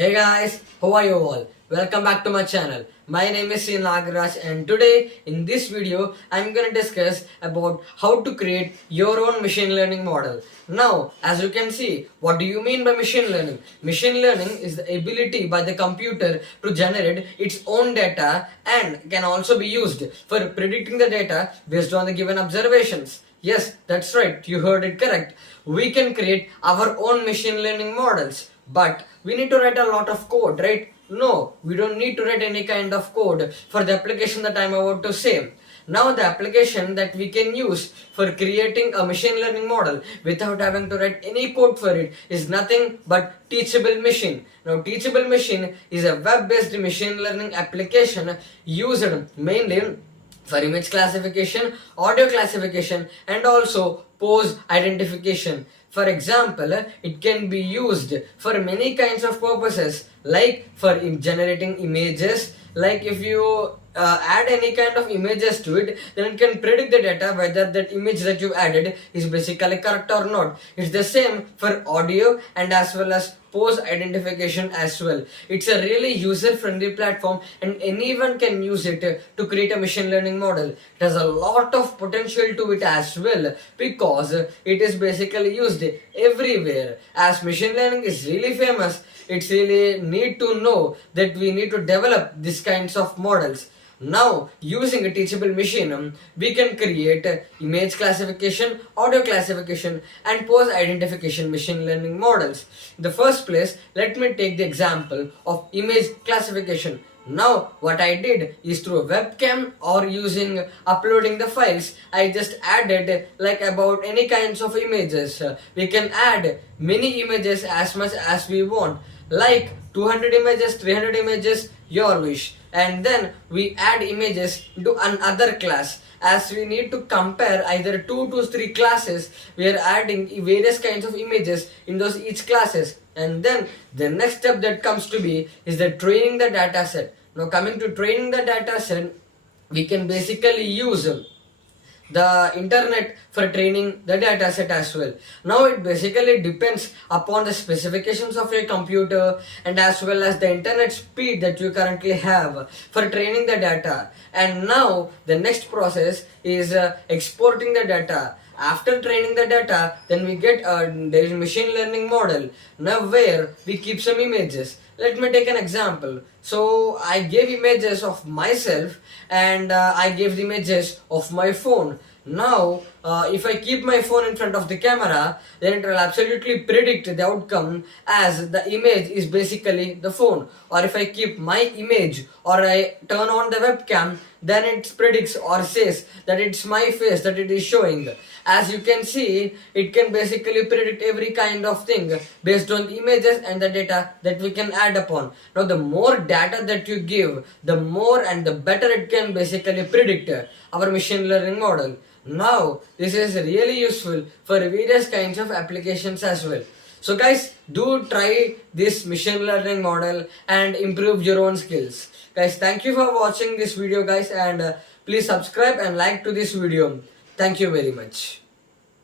Hey guys, how are you all? Welcome back to my channel. My name is Nagaraj and today in this video I'm going to discuss about how to create your own machine learning model. Now, as you can see, what do you mean by machine learning? Machine learning is the ability by the computer to generate its own data and can also be used for predicting the data based on the given observations. Yes, that's right, you heard it correct. We can create our own machine learning models, but we need to write a lot of code, right? No, we don't need to write any kind of code for the application that I'm about to say. Now the application that we can use for creating a machine learning model without having to write any code for it is nothing but Teachable Machine. Now Teachable Machine is a web-based machine learning application used mainly for image classification, audio classification and also pose identification. For example, it can be used for many kinds of purposes like for generating images, like if you add any kind of images to it, then it can predict the data whether that image that you added is basically correct or not. It's the same for audio and as well as pose identification as well. It's a really user friendly platform and anyone can use it to create a machine learning model. It has a lot of potential to it as well because it is basically used everywhere. As machine learning is really famous, it's really need to know that we need to develop these kinds of models. Now, using a teachable machine, we can create image classification, audio classification and pose identification machine learning models. In the first place, let me take the example of image classification. Now, what I did is through a webcam or using uploading the files, I just added like about any kinds of images. We can add many images as much as we want, like 200 images, 300 images, your wish. And then we add images to another class. As we need to compare either 2 to 3 classes, we are adding various kinds of images in those each classes. And then the next step that comes to be is the training the data set. Now coming to training the data set, we can basically use the internet for training the data set as well. Now it basically depends upon the specifications of your computer and as well as the internet speed that you currently have for training the data. And now the next process is exporting the data. After training the data, then we get a machine learning model now where we keep some images. Let me take an example. So I gave images of myself and I gave the images of my phone. Now, if I keep my phone in front of the camera, then it will absolutely predict the outcome as the image is basically the phone. Or if I keep my image or I turn on the webcam, then it predicts or says that it's my face that it is showing. As you can see, it can basically predict every kind of thing based on images and the data that we can add upon. Now, the more data that you give, the more and the better it can basically predict our machine learning model. Now, this is really useful for various kinds of applications as well. So guys, do try this machine learning model and improve your own skills. Guys, thank you for watching this video guys and please subscribe and like to this video. Thank you very much.